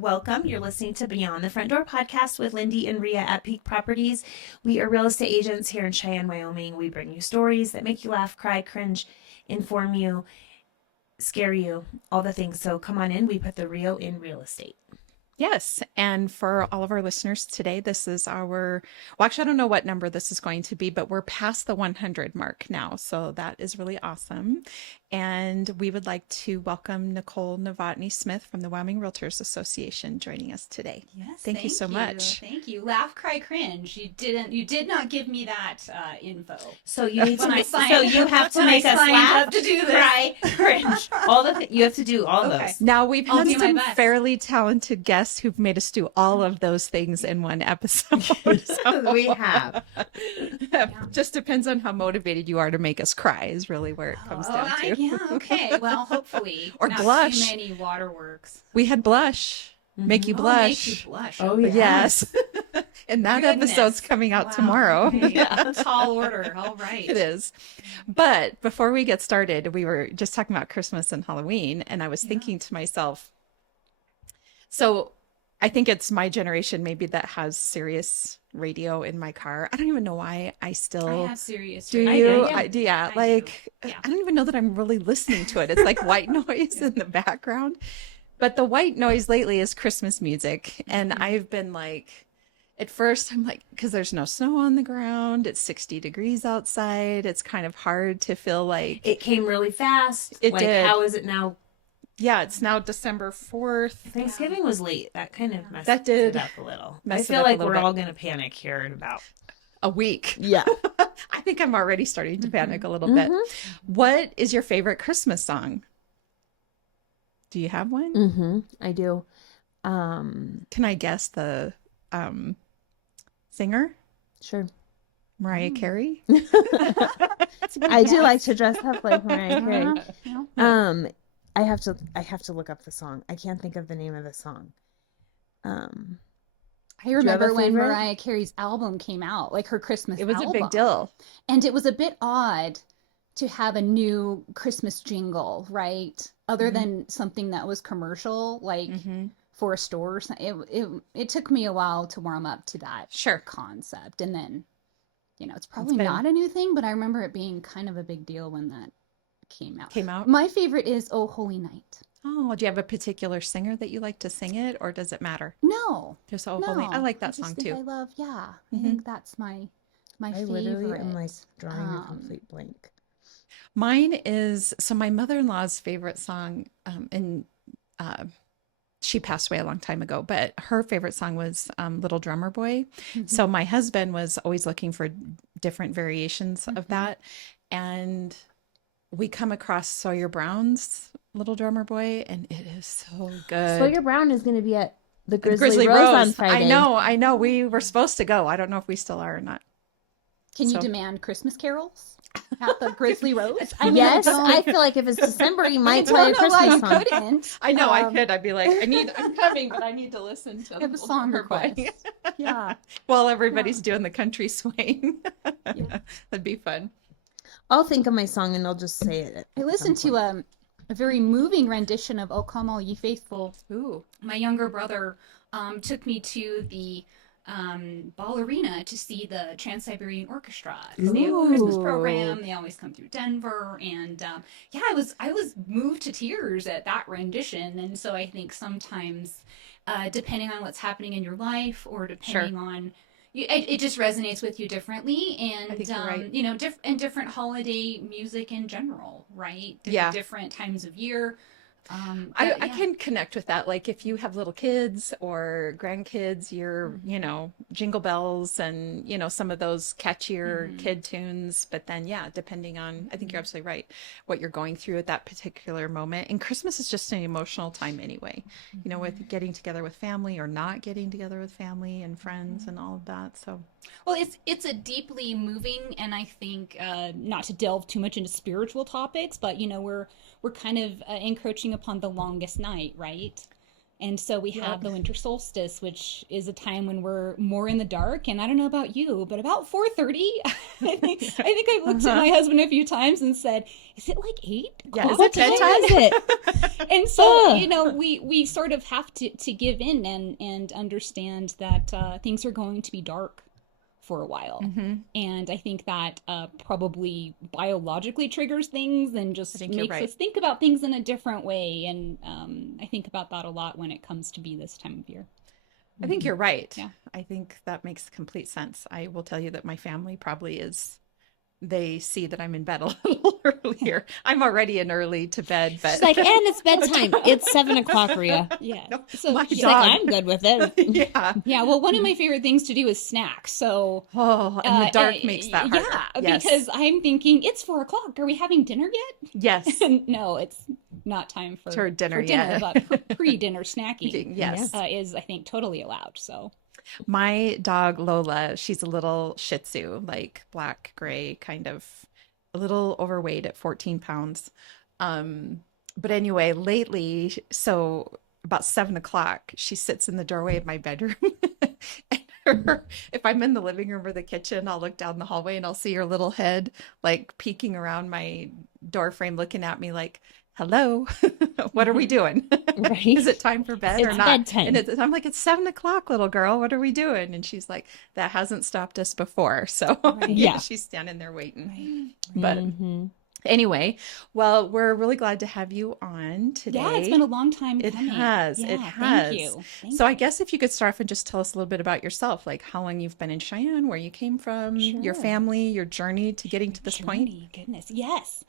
Welcome. You're listening to Beyond the Front Door podcast with Lindy and Rhea at Peak Properties. We are real estate agents here in Cheyenne, Wyoming. We bring you stories that make you laugh, cry, cringe, inform you, scare you, all the things. So come on in. We put the Rio in real estate. Yes. And for all of our listeners today, this is our, well, actually, I don't know what number this is going to be, but we're past the 100 mark now. So that is really awesome. And we would like to welcome Nicole Novotny Smith from the Wyoming Realtors Association joining us today. Yes. Thank you so much. Thank you. Laugh, cry, cringe. You did not give me that info. So you need When to I make, signed- so you have to when I make us signed laugh, up to do this. cry, cringe. You have to do all Okay. those. Now we've I'll had do my some best. fairly talented guests who've made us do all of those things in one episode. So We have. just depends on how motivated you are to make us cry is really where it comes down to. Yeah. Okay. Well, hopefully. Or not blush. Too many waterworks. We had blush, make you blush. Make you blush. Oh, yeah. Yes. And that Goodness. episode's coming out Wow. tomorrow. Okay. Yeah, Tall order. All right. it is. But before we get started, we were just talking about Christmas and Halloween, and I was thinking to myself, so I think it's my generation maybe that has Sirius radio in my car. I don't even know why I still I have serious. do. I You? yeah. I Yeah. I don't even know that I'm really listening to it. It's like white noise in the background. But the white noise lately is Christmas music. And I've been like, at first I'm like, because there's no snow on the ground. It's 60 degrees outside. It's kind of hard to feel like, It came really fast. It did. How is it now? yeah, it's now December 4th. Thanksgiving was late. That kind of messed That did it up a little. I mess it feel up a like little we're bit. all going to panic here in about. A week. Yeah. I think I'm already starting to panic a little bit. What is your favorite Christmas song? Do you have one? I do. Can I guess the singer? Sure. Mariah Carey? I do like to dress up like Mariah Carey. Yeah. I have to look up the song. I can't think of the name of the song. I you have remember a when favorite? Mariah Carey's album came out, like her Christmas It was album. a big deal. And it was a bit odd to have a new Christmas jingle, right? Other than something that was commercial, like for a store or something. It took me a while to warm up to that Sure. concept. And then, it's probably been- not a new thing, but I remember it being kind of a big deal when that came out. Came out? My favorite is Oh Holy Night. Oh, do you have a particular singer that you like to sing it, or does it matter? No. Just Oh No. Holy. I like that just song think too. I love, I think that's my I favorite. literally am like drawing a complete blank. Mine is, so my mother-in-law's favorite song, she passed away a long time ago, but her favorite song was Little Drummer Boy. So my husband was always looking for different variations of that. And we come across Sawyer Brown's Little Drummer Boy, and it is so good. Sawyer Brown is going to be at the The Grizzly Rose on Friday. I know. We were supposed to go. I don't know if we still are or not. Can you So- demand Christmas carols at the Grizzly Rose? Yes, don't- I feel like if it's December, you I might play a don't know why Christmas you song. couldn't. I know I Um, could. I'd be like, I'm coming, but I need to listen to have a Little song Drummer Boy request. Yeah. while everybody's doing the country swing. That'd be fun. I'll think of my song and I'll just say it. I listened to a very moving rendition of "O Come All Ye Faithful." Ooh. My younger brother took me to the ballerina to see the Trans-Siberian Orchestra. 'Cause they have a Christmas program. They always come through Denver, and I was moved to tears at that rendition. And so I think sometimes, depending on what's happening in your life, or depending on it just resonates with you differently, and I think you're right. and different holiday music in general, right? Yeah. Different times of year. I can connect with that. Like if you have little kids or grandkids, you're, Jingle Bells and, some of those catchier kid tunes. But then, depending on, I think you're absolutely right, what you're going through at that particular moment. And Christmas is just an emotional time anyway, with getting together with family or not getting together with family and friends and all of that. So, well, it's a deeply moving, and I think not to delve too much into spiritual topics, but we're kind of encroaching upon the longest night, right? And so we have the winter solstice, which is a time when we're more in the dark. And I don't know about you, but about 4:30, I think I've looked at my husband a few times and said, "Is it like 8? Yeah, What time is it?" it? And so, you know, we sort of have to give in and understand that things are going to be dark for a while. And I think that probably biologically triggers things and just makes us think about things in a different way. And I think about that a lot when it comes to be this time of year. I think you're right. Yeah. I think that makes complete sense. I will tell you that my family probably is, they see that I'm in bed a little earlier. I'm already in early to bed, but She's like, and it's bedtime. It's 7 o'clock, Rhea. Yeah. No, So my She's dog. like, I'm good with it. yeah. yeah, well, one of my favorite things to do is snack. So Oh, and the dark makes that harder. Yeah, Yes. because I'm thinking it's 4 o'clock. Are we having dinner yet? Yes. No, it's not time for dinner yet. but pre-dinner snacking Yes. is, I think, totally allowed. So My dog Lola, she's a little Shih Tzu, like black, gray, kind of a little overweight at 14 pounds. But anyway, lately, so about 7 o'clock, she sits in the doorway of my bedroom. And if I'm in the living room or the kitchen, I'll look down the hallway and I'll see her little head like peeking around my door frame, looking at me like, "Hello, what are we doing? Right. Is it time for bed or It's not?" bedtime. And I'm like, "It's 7 o'clock, little girl. What are we doing?" And she's like, "That hasn't stopped us before." So Yeah. she's standing there waiting. right. But Mhm. anyway, well, we're really glad to have you on today. Yeah, it's been a long time It coming. has. Yeah, It has. Thank you. So I you. guess if you could start off and just tell us a little bit about yourself, like how long you've been in Cheyenne, where you came from, your Sure. family, your journey to getting to this point. Journey, goodness, yes.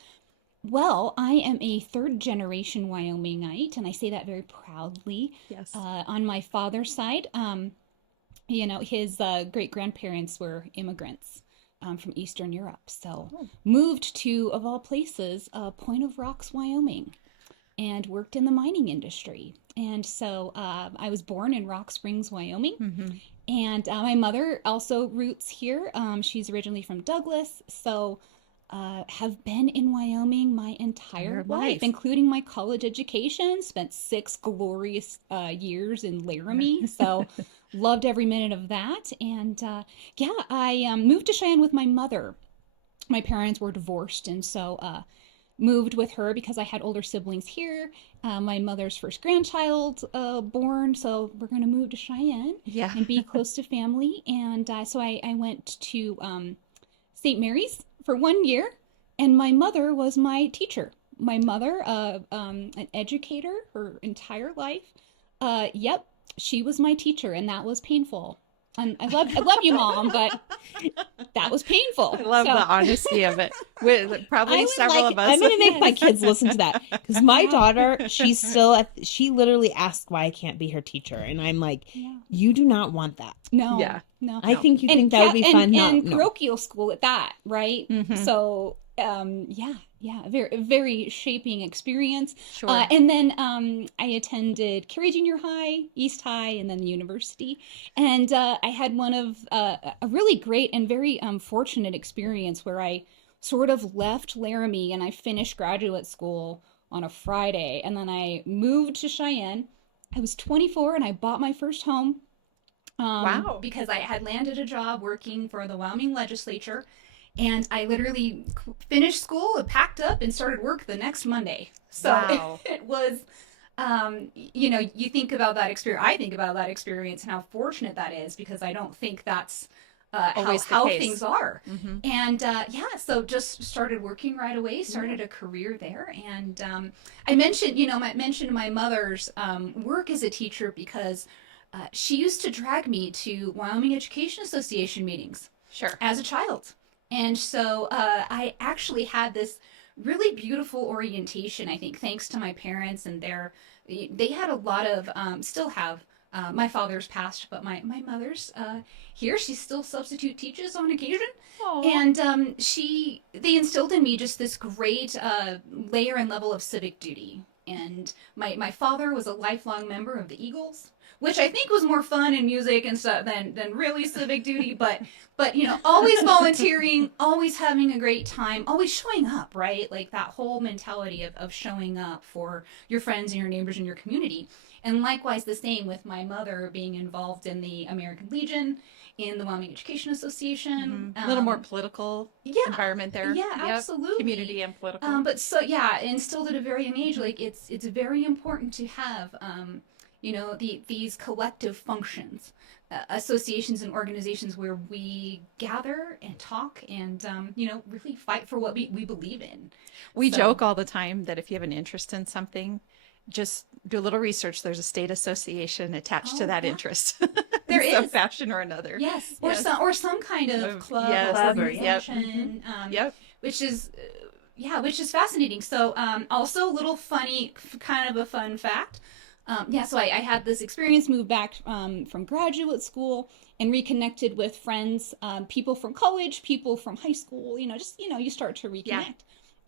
Well, I am a third generation Wyomingite, and I say that very proudly. Yes. On my father's side, you know, his great grandparents were immigrants from Eastern Europe. So moved to, of all places, Point of Rocks, Wyoming, and worked in the mining industry. And so I was born in Rock Springs, Wyoming. And my mother also roots here. She's originally from Douglas. So have been in Wyoming my entire life, including my college education. Spent 6 glorious years in Laramie. So loved every minute of that. And yeah, I moved to Cheyenne with my mother. My parents were divorced, and so moved with her because I had older siblings here. My mother's first grandchild born, so we're going to move to Cheyenne Yeah. and be close to family. And so I went to St. Mary's for 1 year, and my mother was my teacher. My mother, an educator her entire life. Yep, she was my teacher, and that was painful. And I love you, Mom, but that was painful. I love the honesty of it. With probably several of us. I'm going to make my kids listen to that because my daughter, she literally asked why I can't be her teacher. And I'm like, you do not want that. No, Yeah. no. I think you think that would be fun. And No. parochial school at that, right? So, yeah, a very shaping experience. Sure. And then I attended Cary Junior High, East High, and then the university. And I had one of a really great and very fortunate experience where I sort of left Laramie and I finished graduate school on a Friday. And then I moved to Cheyenne. I was 24 and I bought my first home. Wow. Because I had landed a job working for the Wyoming legislature. And I literally finished school, packed up, and started work the next Monday. So Wow. it was, you know, you think about that experience. I think about that experience and how fortunate that is because I don't think that's Always the how case. things are. And yeah, so just started working right away, started a career there. And I mentioned, you know, mentioned my mother's work as a teacher because she used to drag me to Wyoming Education Association meetings Sure. as a child. And so I actually had this really beautiful orientation, I think, thanks to my parents and they had a lot of, still have, my father's passed, but my mother's here. She still substitute teaches on occasion. And they instilled in me just this great layer and level of civic duty. And my father was a lifelong member of the Eagles, which I think was more fun and music and stuff than really civic duty. But you know, always volunteering, always having a great time, always showing up, right? Like that whole mentality of showing up for your friends and your neighbors and your community. And likewise, the same with my mother being involved in the American Legion, in the Wyoming Education Association. A little more political yeah, environment there. Yeah, Yep. absolutely. Community and political. But so yeah, instilled at a very young age, like it's very important to have, you know, these collective functions, associations and organizations where we gather and talk and you know, really fight for what we believe in. We So- joke all the time that if you have an interest in something, just do a little research. There's a state association attached to Oh, that yeah. interest. There in some is. fashion or another. Yes, Yes. or some kind of Of- club yes, or or- yep. organization, Yep. which is which is fascinating. So also a little funny, kind of a fun fact. So I had this experience, moved back from graduate school and reconnected with friends, people from college, people from high school, you know, just, you know, you start to reconnect. Yeah.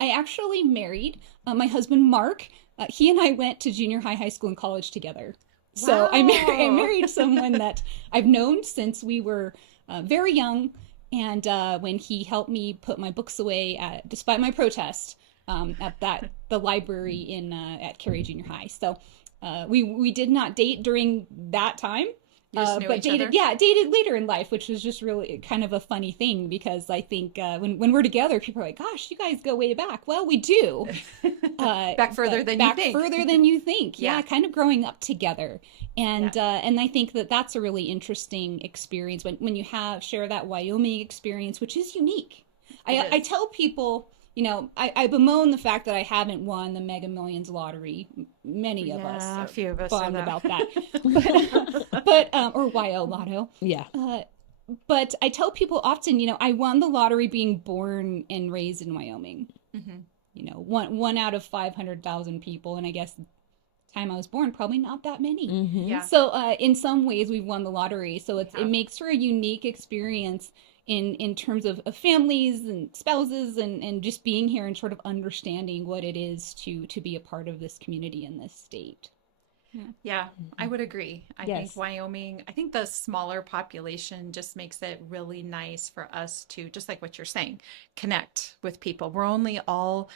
I actually married my husband, Mark. He and I went to junior high, high school, and college together. So I Wow. married someone that I've known since we were very young. And when he helped me put my books away, despite my protest, at the library in at Cary Junior High. So we did not date during that time. You just knew But each dated, other? dated later in life, which was just really kind of a funny thing because I think when we're together, people are like, "Gosh, you guys go way back." Well, we do. Back further than you back think. further than you think. Yeah. Yeah, kind of growing up together, and I think that that's a really interesting experience when you share that Wyoming experience, which is unique. I tell people, you know, I bemoan the fact that I haven't won the Mega Millions lottery. Many of us, Yeah, are a few of us are bummed that. about that, but or YO Lotto. Yeah. But I tell people often, you know, I won the lottery being born and raised in Wyoming. Mm-hmm. You know, one out of 500,000 people, and I guess the time I was born, probably not that many. Mm-hmm. Yeah. So in some ways, we've won the lottery. So it Yeah. makes for a unique experience in terms of families and spouses and just being here and sort of understanding what it is to be a part of this community in this state. Yeah, I would agree. I Yes. think Wyoming, I think the smaller population just makes it really nice for us to, just like what you're saying, connect with people. We're only all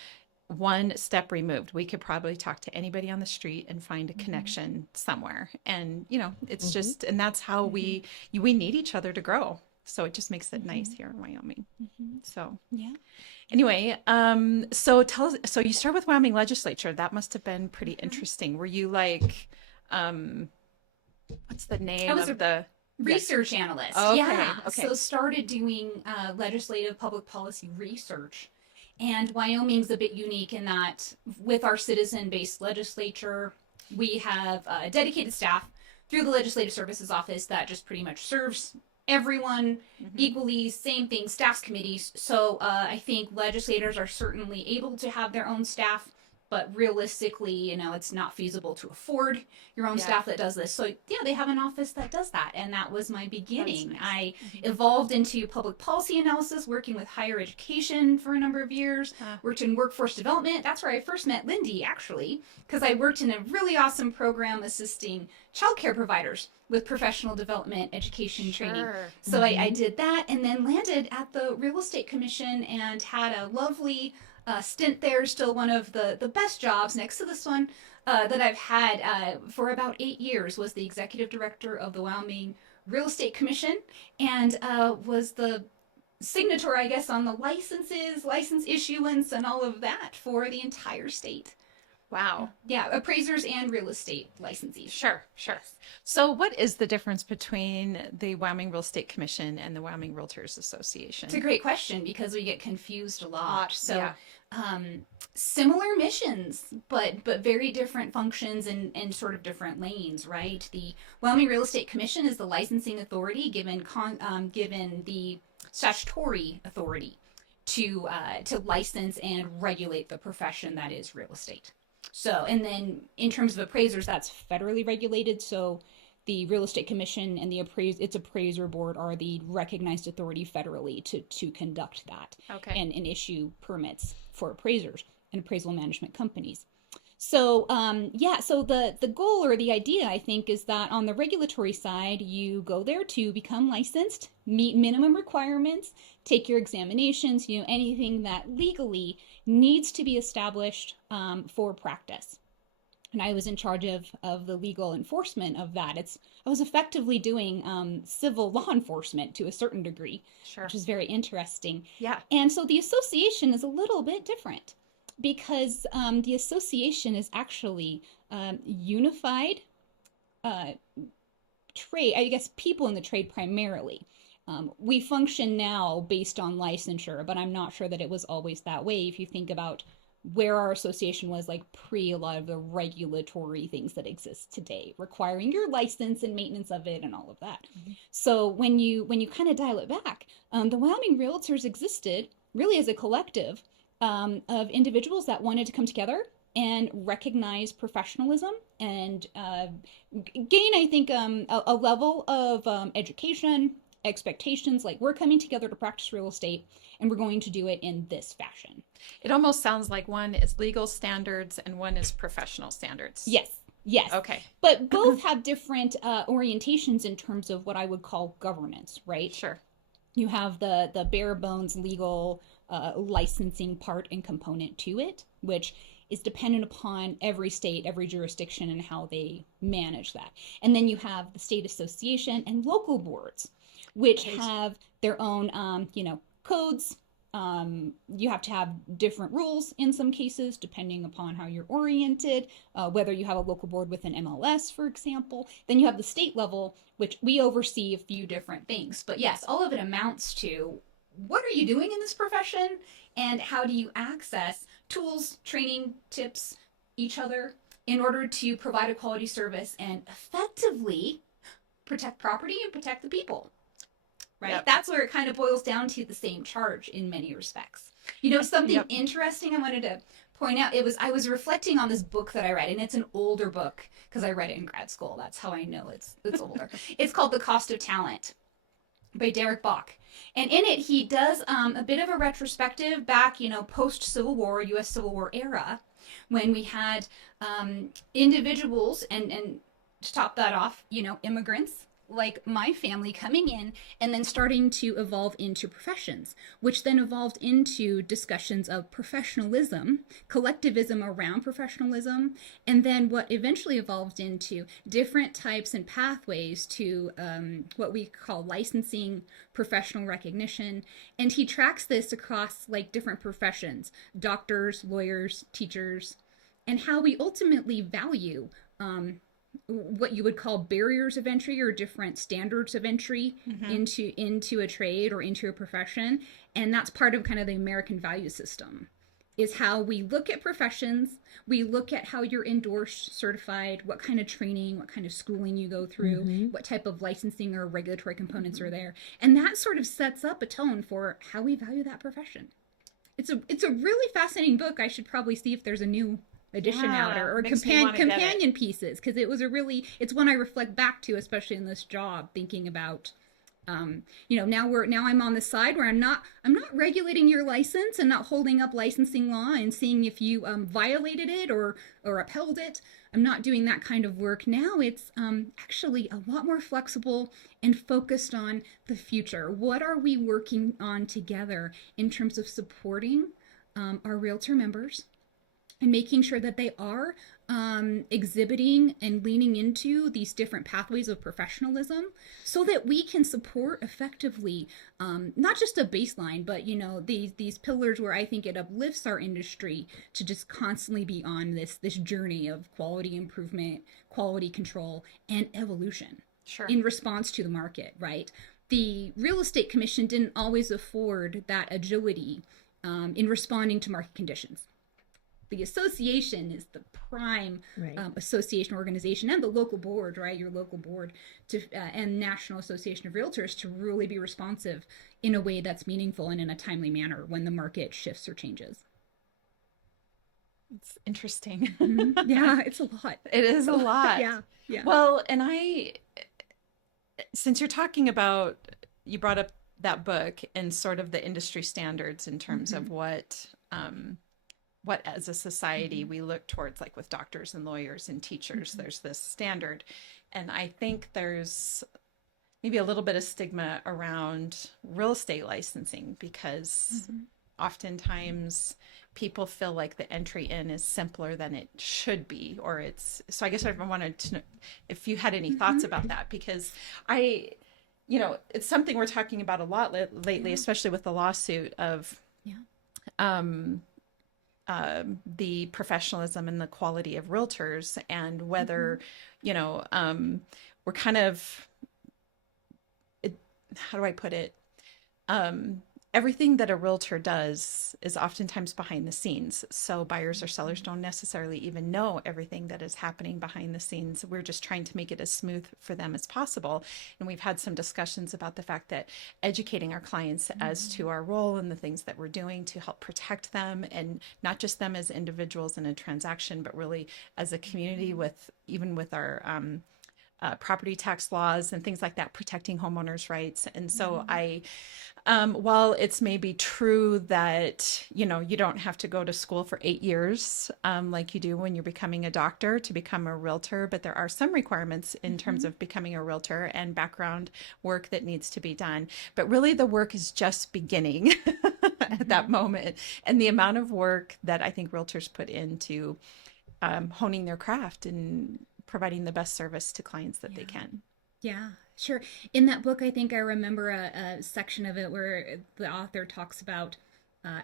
one step removed. We could probably talk to anybody on the street and find a connection somewhere. And, you know, it's just, and that's how we need each other to grow. So it just makes it nice here in Wyoming. So Yeah. anyway, so tell us, so you start with Wyoming legislature. That must have been pretty interesting. Were you like, what's the name I was of the Research analyst. Okay, Yeah. okay. So started doing legislative public policy research. And Wyoming's a bit unique in that with our citizen-based legislature, we have a dedicated staff through the Legislative Services Office that just pretty much serves everyone equally, same thing, staffs committees. So I think legislators are certainly able to have their own staff, but realistically, you know, it's not feasible to afford your own Yeah. staff that does this. So yeah, they have an office that does that. And that was my beginning. That's I evolved into public policy analysis, working with higher education for a number of years, worked in workforce development. That's where I first met Lindy, actually, because I worked in a really awesome program assisting childcare providers with professional development, education, training. Sure. So I did that and then landed at the Real Estate Commission and had a lovely stint there, still one of the best jobs next to this one that I've had for about 8 years. Was the executive director of the Wyoming Real Estate Commission and was the signator, I guess, on the licenses, license issuance, and all of that for the entire state. Wow. Yeah, appraisers and real estate licensees. Sure, sure. So what is the difference between the Wyoming Real Estate Commission and the Wyoming Realtors Association? It's a great question because we get confused a lot. So yeah. similar missions, but very different functions and sort of different lanes, right? The Wyoming Real Estate Commission is the licensing authority given the statutory authority to license and regulate the profession that is real estate. So, and then in terms of appraisers, that's federally regulated. So the Real Estate Commission and its appraiser board are the recognized authority federally to conduct that Okay. and issue permits for appraisers and appraisal management companies. So, so the goal or the idea, I think, is that on the regulatory side, you go there to become licensed, meet minimum requirements, take your examinations, anything that legally needs to be established for practice. and I was in charge of the legal enforcement of that. I was effectively doing civil law enforcement to a certain degree, Sure. which is very interesting. Yeah. And so the association is a little bit different because the association is actually unified trade, I guess people in the trade primarily. We function now based on licensure, but I'm not sure that it was always that way. If you think about where our association was like pre a lot of the regulatory things that exist today, requiring your license and maintenance of it and all of that. Mm-hmm. So when you kind of dial it back, the Wyoming Realtors existed really as a collective of individuals that wanted to come together and recognize professionalism and gain, I think, a level of education, expectations, like we're coming together to practice real estate and we're going to do it in this fashion. It almost sounds like one is legal standards and one is professional standards. Yes. Okay. But both have different orientations in terms of what I would call governance, right? Sure. You have the bare bones legal licensing part and component to it, which is dependent upon every state, every jurisdiction, and how they manage that. And then you have the state association and local boards, which have their own, codes. You have to have different rules in some cases, depending upon how you're oriented, whether you have a local board with an MLS, for example. Then you have the state level, which we oversee a few different things. But yes, all of it amounts to what are you doing in this profession and how do you access tools, training, tips, each other in order to provide a quality service and effectively protect property and protect the people. Right? Yep. That's where it kind of boils down to the same charge in many respects. Something interesting I wanted to point out, I was reflecting on this book that I read, and it's an older book because I read it in grad school. That's how I know it's older. It's called The Cost of Talent by Derek Bach. And in it, he does a bit of a retrospective back, post-Civil War, U.S. Civil War era, when we had individuals and to top that off, immigrants like my family coming in and then starting to evolve into professions, which then evolved into discussions of professionalism, collectivism around professionalism, and then what eventually evolved into different types and pathways to what we call licensing, professional recognition. And he tracks this across like different professions, doctors, lawyers, teachers, and how we ultimately value what you would call barriers of entry or different standards of entry into a trade or into a profession. And that's part of kind of the American value system, is how we look at professions, we look at how you're endorsed, certified, what kind of training, what kind of schooling you go through, what type of licensing or regulatory components are there. And that sort of sets up a tone for how we value that profession. It's a really fascinating book. I should probably see if there's a new edition out or companion pieces, because it's one I reflect back to, especially in this job, thinking about now I'm on the side where I'm not regulating your license and not holding up licensing law and seeing if you violated it or upheld it. I'm not doing that kind of work. Now it's actually a lot more flexible and focused on the future. What are we working on together in terms of supporting our realtor members and making sure that they are exhibiting and leaning into these different pathways of professionalism so that we can support effectively not just a baseline, but these pillars where I think it uplifts our industry to just constantly be on this journey of quality improvement, quality control, and evolution in response to the market, right? The Real Estate Commission didn't always afford that agility in responding to market conditions. The association is the prime association organization, and the local board, right? Your local board and National Association of Realtors to really be responsive in a way that's meaningful and in a timely manner when the market shifts or changes. It's interesting. Yeah, it's a lot. It is a lot. Yeah. Well, and since you're talking about, you brought up that book and sort of the industry standards in terms of what as a society we look towards, like with doctors and lawyers and teachers, there's this standard. And I think there's maybe a little bit of stigma around real estate licensing because oftentimes people feel like the entry in is simpler than it should be, or so I guess I wanted to know if you had any thoughts about that, because it's something we're talking about a lot lately, especially with the lawsuit of the professionalism and the quality of realtors, and whether, we're kind of, how do I put it? Everything that a realtor does is oftentimes behind the scenes. So buyers or sellers don't necessarily even know everything that is happening behind the scenes. We're just trying to make it as smooth for them as possible. And we've had some discussions about the fact that educating our clients as to our role and the things that we're doing to help protect them, and not just them as individuals in a transaction, but really as a community, even with our property tax laws and things like that, protecting homeowners' rights. And so while it's maybe true that, you don't have to go to school for 8 years like you do when you're becoming a doctor to become a realtor, but there are some requirements in terms of becoming a realtor and background work that needs to be done. But really the work is just beginning at that moment. And the amount of work that I think realtors put into honing their craft and providing the best service to clients that they can. Yeah, sure. In that book, I think I remember a section of it where the author talks about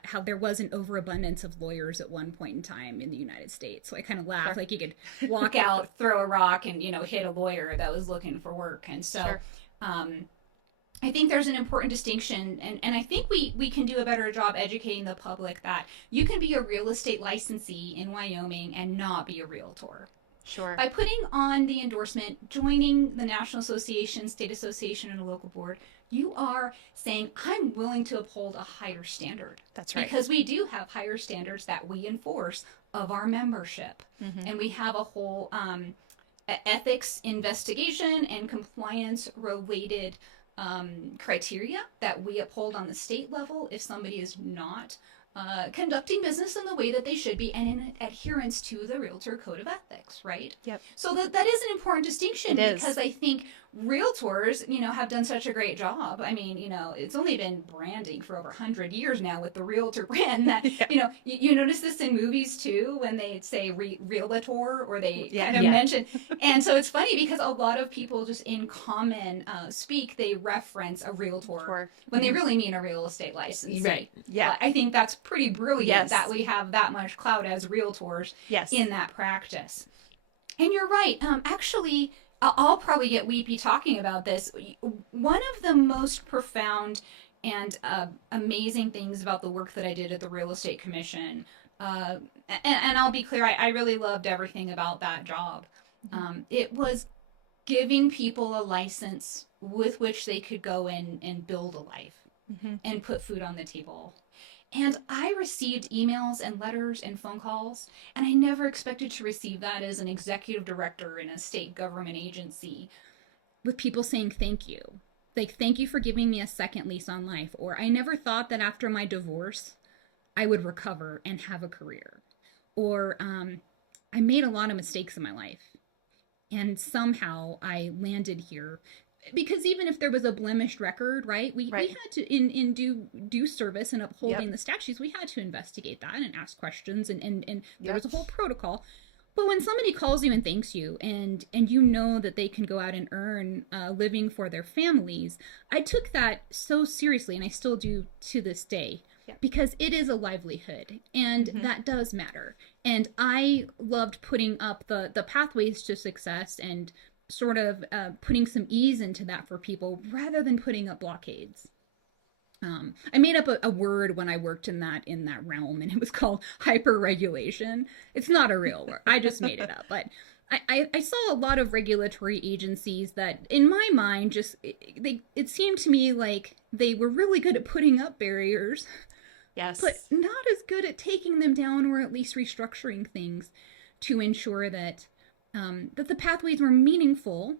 how there was an overabundance of lawyers at one point in time in the United States. So I kind of laughed, like you could walk out, throw a rock, and hit a lawyer that was looking for work. And so I think there's an important distinction, and I think we can do a better job educating the public that you can be a real estate licensee in Wyoming and not be a realtor. Sure. By putting on the endorsement, joining the National Association, State Association, and a local board, you are saying, I'm willing to uphold a higher standard. That's right. Because we do have higher standards that we enforce of our membership. And we have a whole ethics investigation and compliance related criteria that we uphold on the state level if somebody is not conducting business in the way that they should be, and in adherence to the Realtor Code of Ethics, right? Yep. So that is an important distinction, because I think realtors, have done such a great job. I mean, it's only been branding for over 100 years now with the Realtor brand that, you notice this in movies too, when they say Realtor, or they kind of mention. And so it's funny because a lot of people just in common speak, they reference a realtor when they really mean a real estate license. Right. Yeah. But I think that's pretty brilliant that we have that much clout as realtors in that practice. And you're right. Actually, I'll probably get weepy talking about this. One of the most profound and amazing things about the work that I did at the Real Estate Commission, and I'll be clear, I really loved everything about that job. It was giving people a license with which they could go in and build a life and put food on the table. And I received emails and letters and phone calls, and I never expected to receive that as an executive director in a state government agency, with people saying thank you. Like, thank you for giving me a second lease on life. Or I never thought that after my divorce, I would recover and have a career. Or I made a lot of mistakes in my life, and somehow I landed here. Because even if there was a blemished record, right, we had to, in due service and upholding the statutes, we had to investigate that and ask questions, and there was a whole protocol. But when somebody calls you and thanks you, and you know that they can go out and earn a living for their families, I took that so seriously, and I still do to this day, because it is a livelihood, and that does matter. And I loved putting up the pathways to success and sort of putting some ease into that for people rather than putting up blockades. I made up a word when I worked in that realm, and it was called hyper-regulation. It's not a real word. I just made it up. But I saw a lot of regulatory agencies that, in my mind, just it seemed to me like they were really good at putting up barriers, but not as good at taking them down, or at least restructuring things to ensure that that the pathways were meaningful,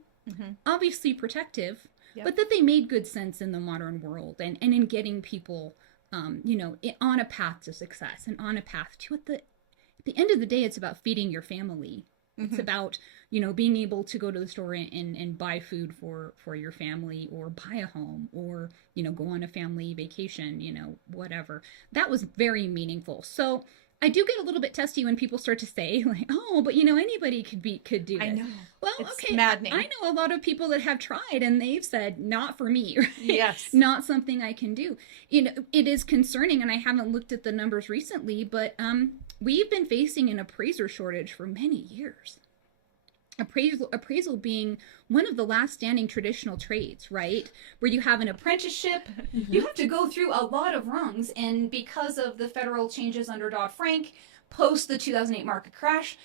obviously protective, but that they made good sense in the modern world, and in getting people, on a path to success, and on a path to, at the end of the day, it's about feeding your family. It's about, being able to go to the store and buy food for your family, or buy a home, or, go on a family vacation, whatever. That was very meaningful. So I do get a little bit testy when people start to say like, "Oh, but anybody could do this." I know. Well, It's okay. maddening. I know a lot of people that have tried and they've said, "Not for me." Right? Yes. Not something I can do. It is concerning, and I haven't looked at the numbers recently, but we've been facing an appraiser shortage for many years. Appraisal being one of the last standing traditional trades, right? Where you have an Apprenticeship, you have to go through a lot of rungs, and because of the federal changes under Dodd-Frank, post the 2008 market crash,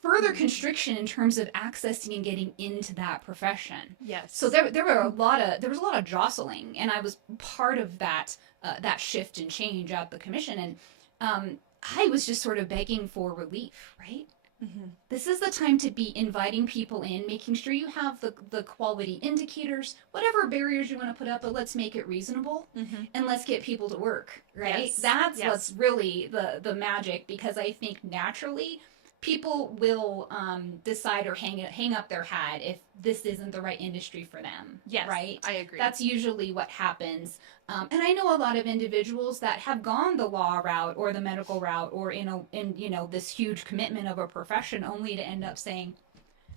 further constriction in terms of accessing and getting into that profession. Yes. So there was a lot of jostling, and I was part of that shift and change at the commission, and I was just sort of begging for relief, right? This is the time to be inviting people in, making sure you have the quality indicators, whatever barriers you want to put up, but let's make it reasonable and let's get people to work, right? Yes. That's Yes. what's really the magic, because I think naturally people will decide or hang up their hat if this isn't the right industry for them. Yes, right? I agree. That's usually what happens. And I know a lot of individuals that have gone the law route or the medical route or in this huge commitment of a profession, only to end up saying,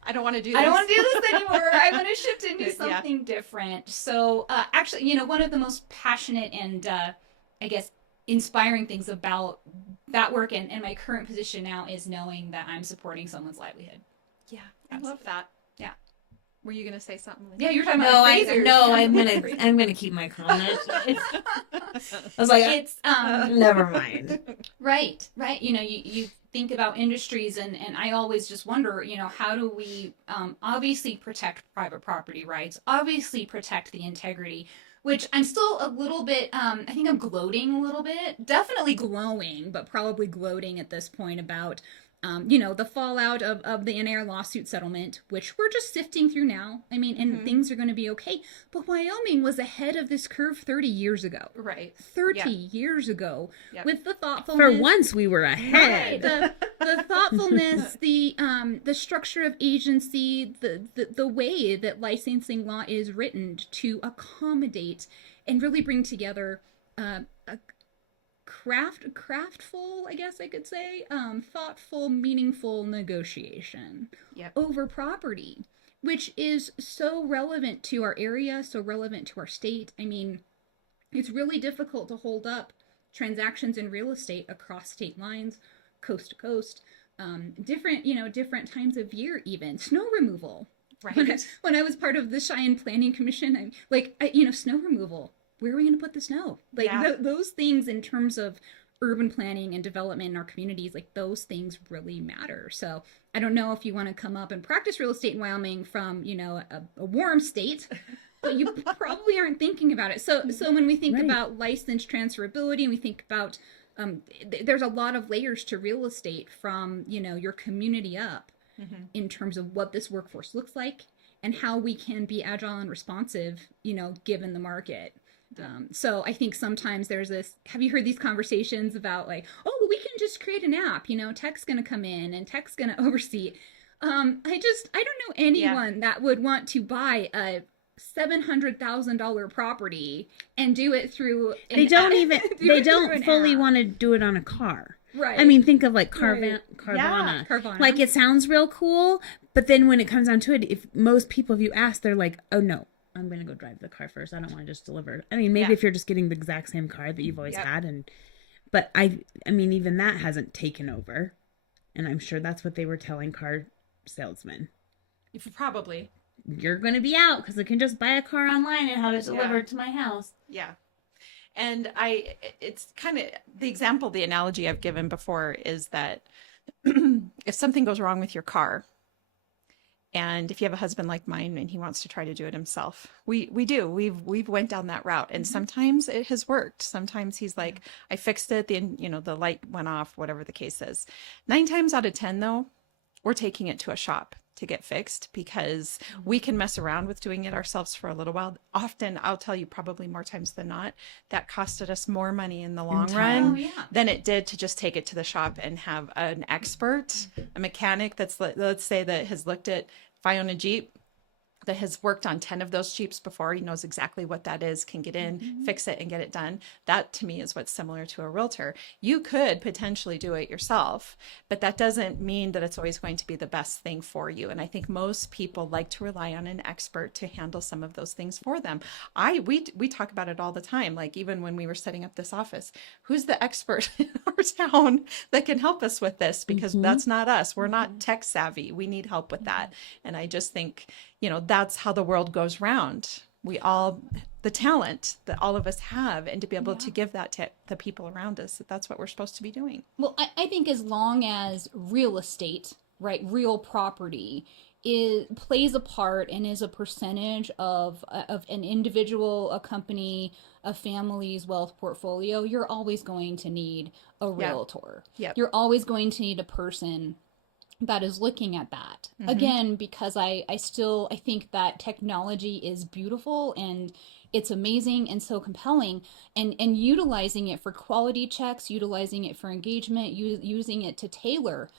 I don't want to do this. I don't want to do this anymore. I want to shift and do Yeah. something different. So actually, one of the most passionate and I guess inspiring things about that work and my current position now is knowing that I'm supporting someone's livlivelihood. Yeah, I love that. Yeah. Were you going to say something? Lindsay? Yeah, you're talking No, about I appraisers. no, I'm gonna keep my comment. I was like, It's never mind. right. You think about industries, and I always just wonder, how do we obviously protect private property rights, obviously protect the integrity, which I'm still a little bit, I think I'm gloating a little bit. definitely glowing, but probably gloating at this point about, the fallout of the NAR lawsuit settlement, which we're just sifting through now. I mean, and things are going to be okay. But Wyoming was ahead of this curve 30 years ago. Right. 30 years ago, Yep. with the thoughtfulness. For once, we were ahead. The thoughtfulness, the structure of agency, the way that licensing law is written to accommodate and really bring together a craftful, I guess I could say, thoughtful, meaningful negotiation Yep. over property, which is so relevant to our area, so relevant to our state. I mean, it's really difficult to hold up transactions in real estate across state lines, coast to coast, different times of year, even snow removal. Right. When I was part of the Cheyenne Planning Commission, snow removal. Where are we going to put the snow? Those things in terms of urban planning and development in our communities, those things really matter. So I don't know if you want to come up and practice real estate in Wyoming from, a warm state, but you probably aren't thinking about it. So when we think about license transferability, and we think about, there's a lot of layers to real estate from, your community up in terms of what this workforce looks like and how we can be agile and responsive, given the market. So I think sometimes there's this, have you heard these conversations about well, we can just create an app, tech's going to come in and tech's going to oversee. I don't know anyone that would want to buy a $700,000 property and do it through. They don't fully want to do it on a car. Right. I mean, think of Carvana. Yeah, Carvana. It sounds real cool, but then when it comes down to it, if most people, if you ask, they're like, oh no, I'm going to go drive the car first. I don't want to just deliver it. I mean, maybe if you're just getting the exact same car that you've always had. But I mean, even that hasn't taken over. And I'm sure that's what they were telling car salesmen. Probably. You're going to be out because I can just buy a car online and have it delivered to my house. Yeah. And it's kind of the analogy I've given before is that if something goes wrong with your car, and if you have a husband like mine and he wants to try to do it himself, we've went down that route, and sometimes it has worked. Sometimes he's like, I fixed it, the light went off, whatever the case is. 9 times out of 10 though, we're taking it to a shop to get fixed because we can mess around with doing it ourselves for a little while. Often, I'll tell you, probably more times than not, that costed us more money in the long run than it did to just take it to the shop and have an expert, a mechanic that's, let's say, that has looked at, if I own a Jeep, that has worked on 10 of those Jeeps before. He knows exactly what that is, can get in, fix it, and get it done. That to me is what's similar to a realtor. You could potentially do it yourself, but that doesn't mean that it's always going to be the best thing for you. And I think most people like to rely on an expert to handle some of those things for them. We talk about it all the time. Like even when we were setting up this office, who's the expert in our town that can help us with this? Because that's not us. We're not tech savvy. We need help with that. And I just think, that's how the world goes round. We all, the talent that all of us have, and to be able to give that to the people around us, that's what we're supposed to be doing. Well, I think as long as real estate, right, real property plays a part and is a percentage of an individual, a company, a family's wealth portfolio, you're always going to need a realtor. Yep. You're always going to need a person that is looking at that. Again, because I think that technology is beautiful and it's amazing and so compelling, and utilizing it for quality checks, utilizing it for engagement, using it to tailor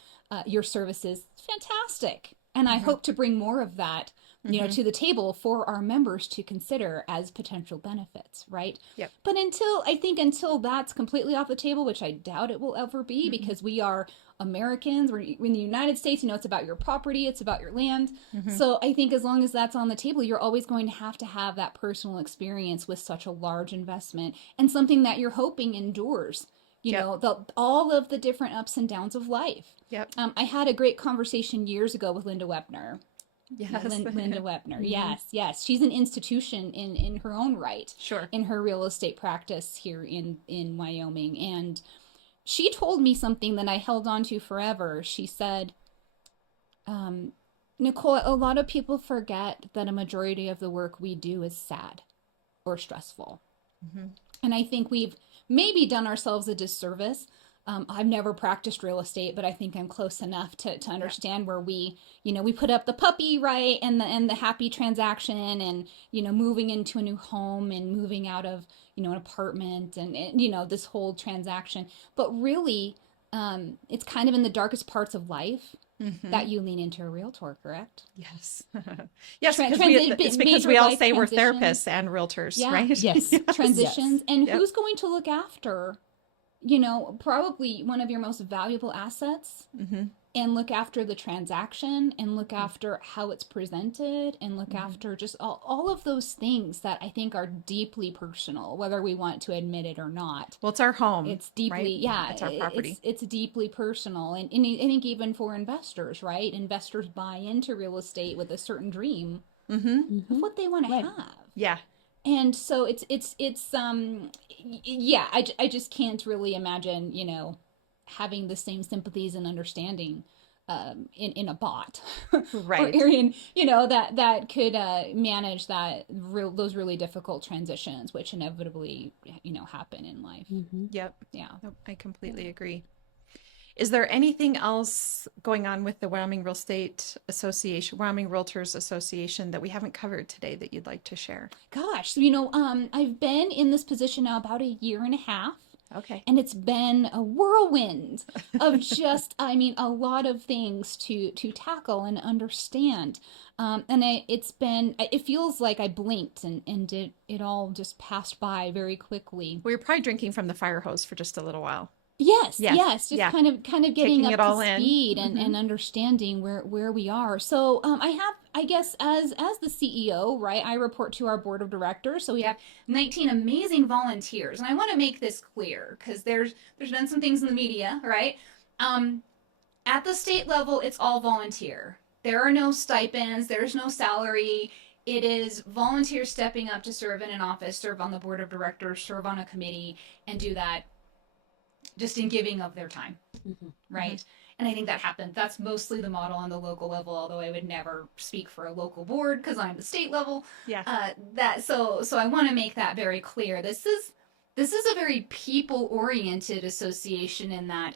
your services, fantastic. And I hope to bring more of that to the table for our members to consider as potential benefits, right? Yep. But until that's completely off the table, which I doubt it will ever be, because we are Americans, we're in the United States, it's about your property, it's about your land. So I think as long as that's on the table, you're always going to have that personal experience with such a large investment, and something that you're hoping endures, all of the different ups and downs of life. Yep. I had a great conversation years ago with Linda Webner. Yes. Linda Webner. Yes. She's an institution in her own right. Sure. In her real estate practice here in Wyoming. And she told me something that I held on to forever. She said, Nicole, a lot of people forget that a majority of the work we do is sad or stressful. And I think we've maybe done ourselves a disservice. I've never practiced real estate, but I think I'm close enough to understand where we put up the puppy, right, and the happy transaction, and moving into a new home and moving out of an apartment, and this whole transaction. But really, it's kind of in the darkest parts of life that you lean into a realtor, correct? Yes. Yes, It's because major we all life say we're transitions. therapists and realtors, Yeah. right? Yes. Transitions, and Yep. who's going to look after probably one of your most valuable assets, and look after the transaction, and look after how it's presented, and look after just all of those things that I think are deeply personal, whether we want to admit it or not. Well, it's our home. It's deeply, right? It's our property. It's deeply personal. And I think even for investors, right? Investors buy into real estate with a certain dream of what they want to have. Yeah. And so I just can't really imagine, having the same sympathies and understanding in a bot, Right. or in, that could manage those really difficult transitions, which inevitably, happen in life. Yep. Yeah. Nope, I completely agree. Is there anything else going on with the Wyoming Real Estate Association, Wyoming Realtors Association, that we haven't covered today that you'd like to share? Gosh, I've been in this position now about a year and a half. Okay. And it's been a whirlwind of just, a lot of things to tackle and understand. And it feels like I blinked and it all just passed by very quickly. Well, you're probably drinking from the fire hose for just a little while. Yes. Just yeah. kind of getting Taking up it all to in. speed and understanding where we are. So I have, I guess, as the CEO, right, I report to our board of directors. So we have 19 amazing volunteers, and I want to make this clear because there's been some things in the media, right? At the state level, it's all volunteer. There are no stipends. There's no salary. It is volunteers stepping up to serve in an office, serve on the board of directors, serve on a committee, and do that just in giving of their time, right? And I think that happened. That's mostly the model on the local level, although I would never speak for a local board because I'm the state level. Yeah. So I want to make that very clear. This is a very people-oriented association in that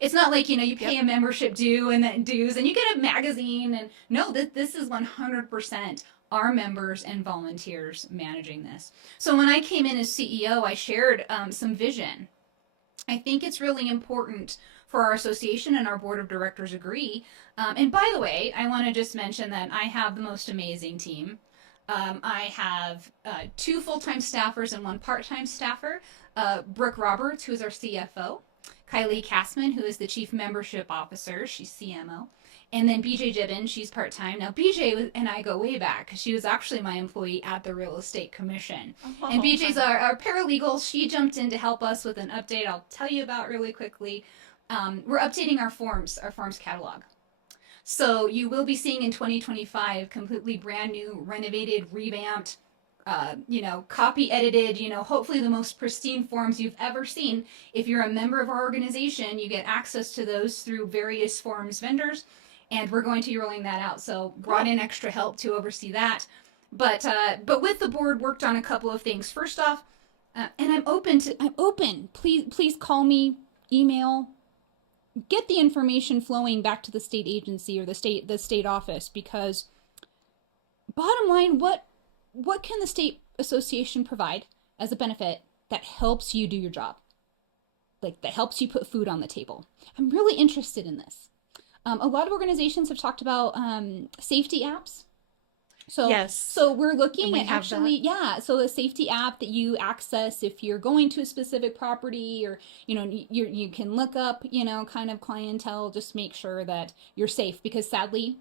it's not like, you pay a membership due and then dues and you get a magazine. And no, this is 100% our members and volunteers managing this. So when I came in as CEO, I shared some vision. I think it's really important for our association, and our board of directors agree. And by the way, I want to just mention that I have the most amazing team. I have 2 full-time staffers and 1 part-time staffer. Brooke Roberts, who is our CFO. Kylie Kassman, who is the Chief Membership Officer. She's CMO. And then BJ Gibbon, she's part-time. Now, BJ and I go way back. She was actually my employee at the Real Estate Commission. Oh, and BJ's our paralegal. She jumped in to help us with an update I'll tell you about really quickly. We're updating our forms catalog. So you will be seeing in 2025 completely brand new, renovated, revamped, copy edited, hopefully the most pristine forms you've ever seen. If you're a member of our organization, you get access to those through various forms vendors, and we're going to be rolling that out. So brought in extra help to oversee that. But with the board, worked on a couple of things. First off, and I'm open. Please call me, email, get the information flowing back to the state agency or the state office, because bottom line, what can the state association provide as a benefit that helps you do your job? Like, that helps you put food on the table. I'm really interested in this. A lot of organizations have talked about safety apps. So, yes. So we're looking at actually, so a safety app that you access if you're going to a specific property, or, you can look up, kind of clientele, just make sure that you're safe, because sadly,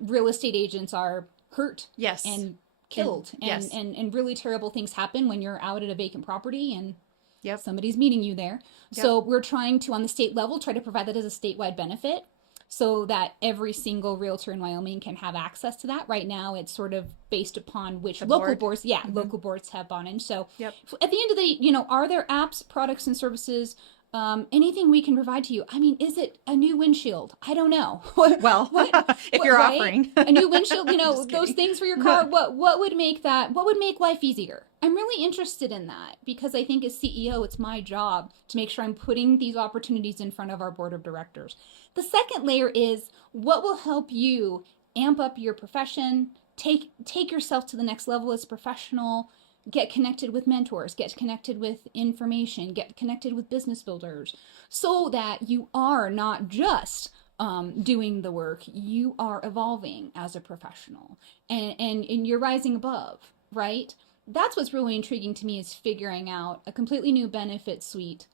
real estate agents are hurt. Yes. And killed. Yes. And really terrible things happen when you're out at a vacant property and Yep. somebody's meeting you there. Yep. So we're trying to, on the state level, try to provide that as a statewide benefit, so that every single realtor in Wyoming can have access to that. Right now, it's sort of based upon which The local board. boards, local boards have bought in. So Yep. at the end of the day, are there apps, products, and services, anything we can provide to you? I mean, is it a new windshield? I don't know. Well, if you're right? offering a new windshield, Just those kidding. things for your car, what would make life easier? I'm really interested in that, because I think as CEO, it's my job to make sure I'm putting these opportunities in front of our board of directors. The second layer is what will help you amp up your profession, take yourself to the next level as a professional, get connected with mentors, get connected with information, get connected with business builders, so that you are not just doing the work, you are evolving as a professional, and you're rising above, right? That's what's really intriguing to me, is figuring out a completely new benefit suite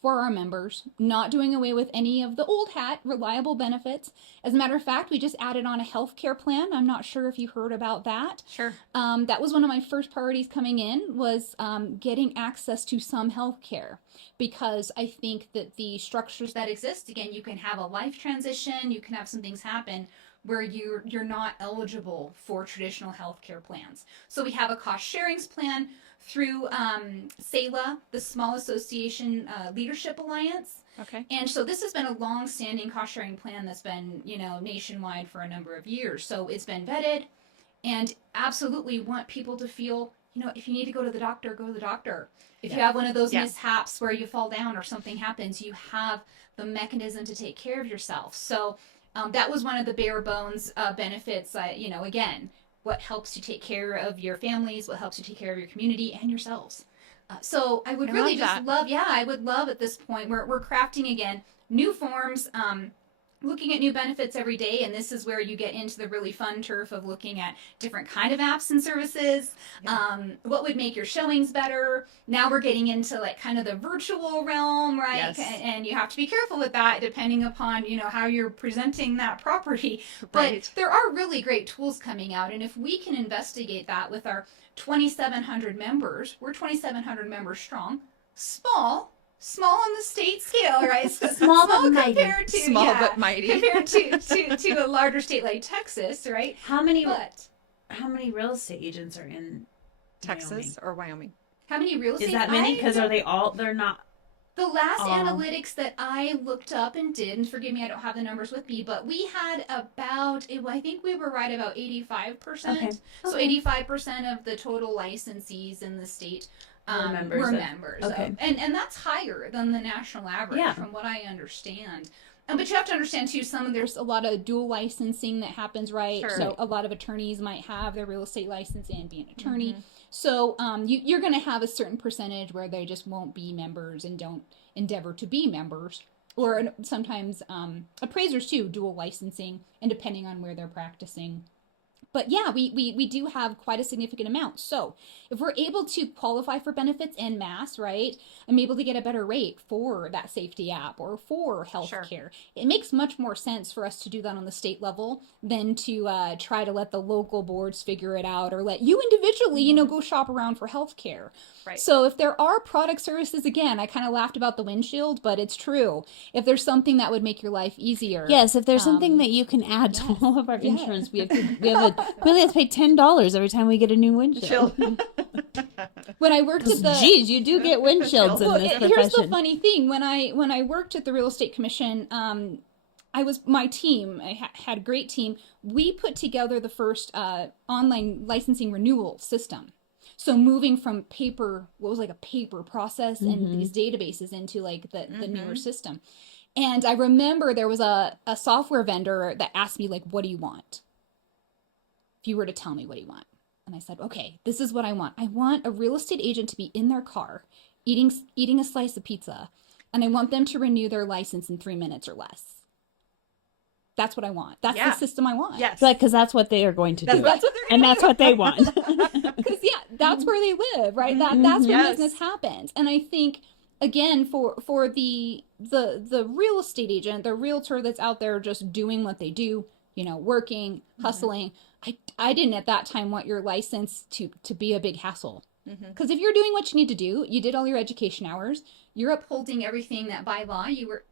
for our members, not doing away with any of the old hat reliable benefits. As a matter of fact, we just added on a healthcare plan. I'm not sure if you heard about that. Sure. That was one of my first priorities coming in, was getting access to some healthcare, because I think that the structures that exist, again, you can have a life transition, you can have some things happen where you're not eligible for traditional healthcare plans. So we have a cost sharings plan through SALA, the Small Association Leadership Alliance. Okay. And so this has been a long-standing cost-sharing plan that's been, nationwide for a number of years. So it's been vetted, and absolutely want people to feel, if you need to go to the doctor, go to the doctor. If you have one of those mishaps where you fall down or something happens, you have the mechanism to take care of yourself. So that was one of the bare bones benefits, again, what helps you take care of your families, what helps you take care of your community and yourselves. So I would really just love, I would love at this point, we're crafting, again, new forms, looking at new benefits every day. And this is where you get into the really fun turf of looking at different kind of apps and services. What would make your showings better? Now we're getting into like kind of the virtual realm, right? Yes. And you have to be careful with that depending upon, how you're presenting that property. Right. But there are really great tools coming out. And if we can investigate that with our 2,700 members, we're 2,700 members strong, small on the state scale, right? So Small but mighty. Compared to, Small but mighty. compared to a larger state like Texas, right? How many But real estate agents are in Texas Wyoming? or Wyoming? how many real estate? Is that many? Because they're not. The last Oh. analytics that I looked up and did, and forgive me, I don't have the numbers with me, but we had I think we were right about 85%. Okay. So 85% of the total licensees in the state Were members of- okay. and that's higher than the national average, Yeah. from what I understand. But you have to understand too, there's a lot of dual licensing that happens, right? Sure. So a lot of attorneys might have their real estate license and be an attorney. So you're going to have a certain percentage where they just won't be members and don't endeavor to be members, or sometimes appraisers too, dual licensing, and depending on where they're practicing. But yeah, we do have quite a significant amount. So if we're able to qualify for benefits en masse, right, I'm able to get a better rate for that safety app or for healthcare. It makes much more sense for us to do that on the state level than to try to let the local boards figure it out, or let you individually, go shop around for healthcare. Right. So if there are product services, again, I kind of laughed about the windshield, but it's true. If there's something that would make your life easier. Yes, if there's something that you can add to all of our insurance, we only have to pay $10 every time we get a new windshield. When I worked at the Geez, you do get windshields in this profession. Here's the funny thing: when I worked at the Real Estate Commission, my team. I had a great team. We put together the first online licensing renewal system. So moving from paper, what was like a paper process and these databases into like the newer system. And I remember there was a software vendor that asked me, like, what do you want? If you were to tell me what you want. And I said, okay, this is what I want. I want a real estate agent to be in their car eating a slice of pizza. And I want them to renew their license in 3 minutes or less. That's what I want. That's the system I want. Yes. Because that's what they are going to do. That's what they're and that's what they want. Because that's where they live, right? That's where business happens. And I think, again, for the real estate agent, the realtor that's out there just doing what they do, working, hustling. I didn't at that time want your license to be a big hassle. Because if you're doing what you need to do, you did all your education hours, you're upholding everything that by law you were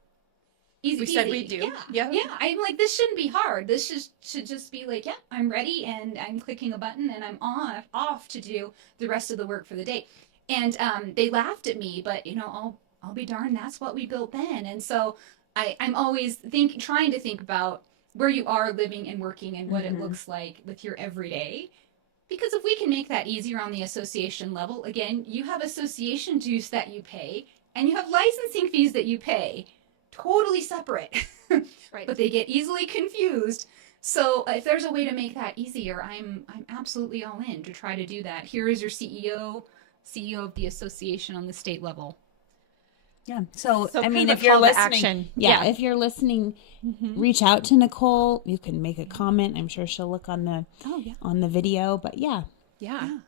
easy. We said we do. Yeah. I'm like, this shouldn't be hard. This should just be like, I'm ready and I'm clicking a button and I'm off to do the rest of the work for the day. And they laughed at me, but I'll be darned, that's what we built then. And so I'm always trying to think about where you are living and working and what it looks like with your everyday. Because if we can make that easier on the association level, again, you have association dues that you pay and you have licensing fees that you pay, totally separate. Right. But they get easily confused. So if there's a way to make that easier, I'm absolutely all in to try to do that. Here is your CEO of the association on the state level. Yeah. So I mean, kind of if you're call to listening, action. if you're listening, reach out to Nicole. You can make a comment. I'm sure she'll look on the video. But Yeah. Yeah,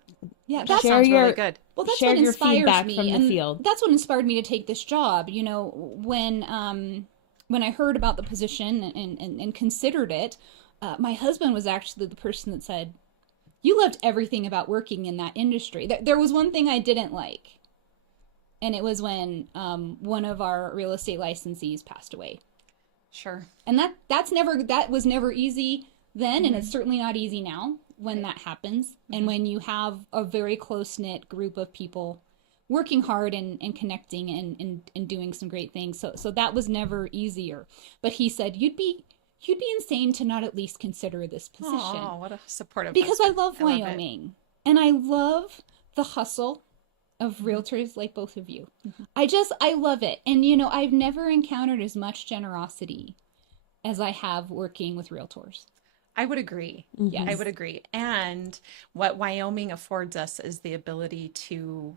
That share sounds your really good. Well, that's share what your inspires feedback me, from the and field. that's what inspired me to take this job. When I heard about the position and considered it, my husband was actually the person that said, "You loved everything about working in that industry." There was one thing I didn't like, and it was when one of our real estate licensees passed away. Sure. And that was never easy then, and it's certainly not easy now when that happens. And when you have a very close-knit group of people working hard and connecting and doing some great things. So that was never easier. But he said, you'd be insane to not at least consider this position. Oh, what a supportive Because husband. I love Wyoming. And I love the hustle of realtors like both of you. I love it. And, I've never encountered as much generosity as I have working with realtors. I would agree. Yes. I would agree. And what Wyoming affords us is the ability to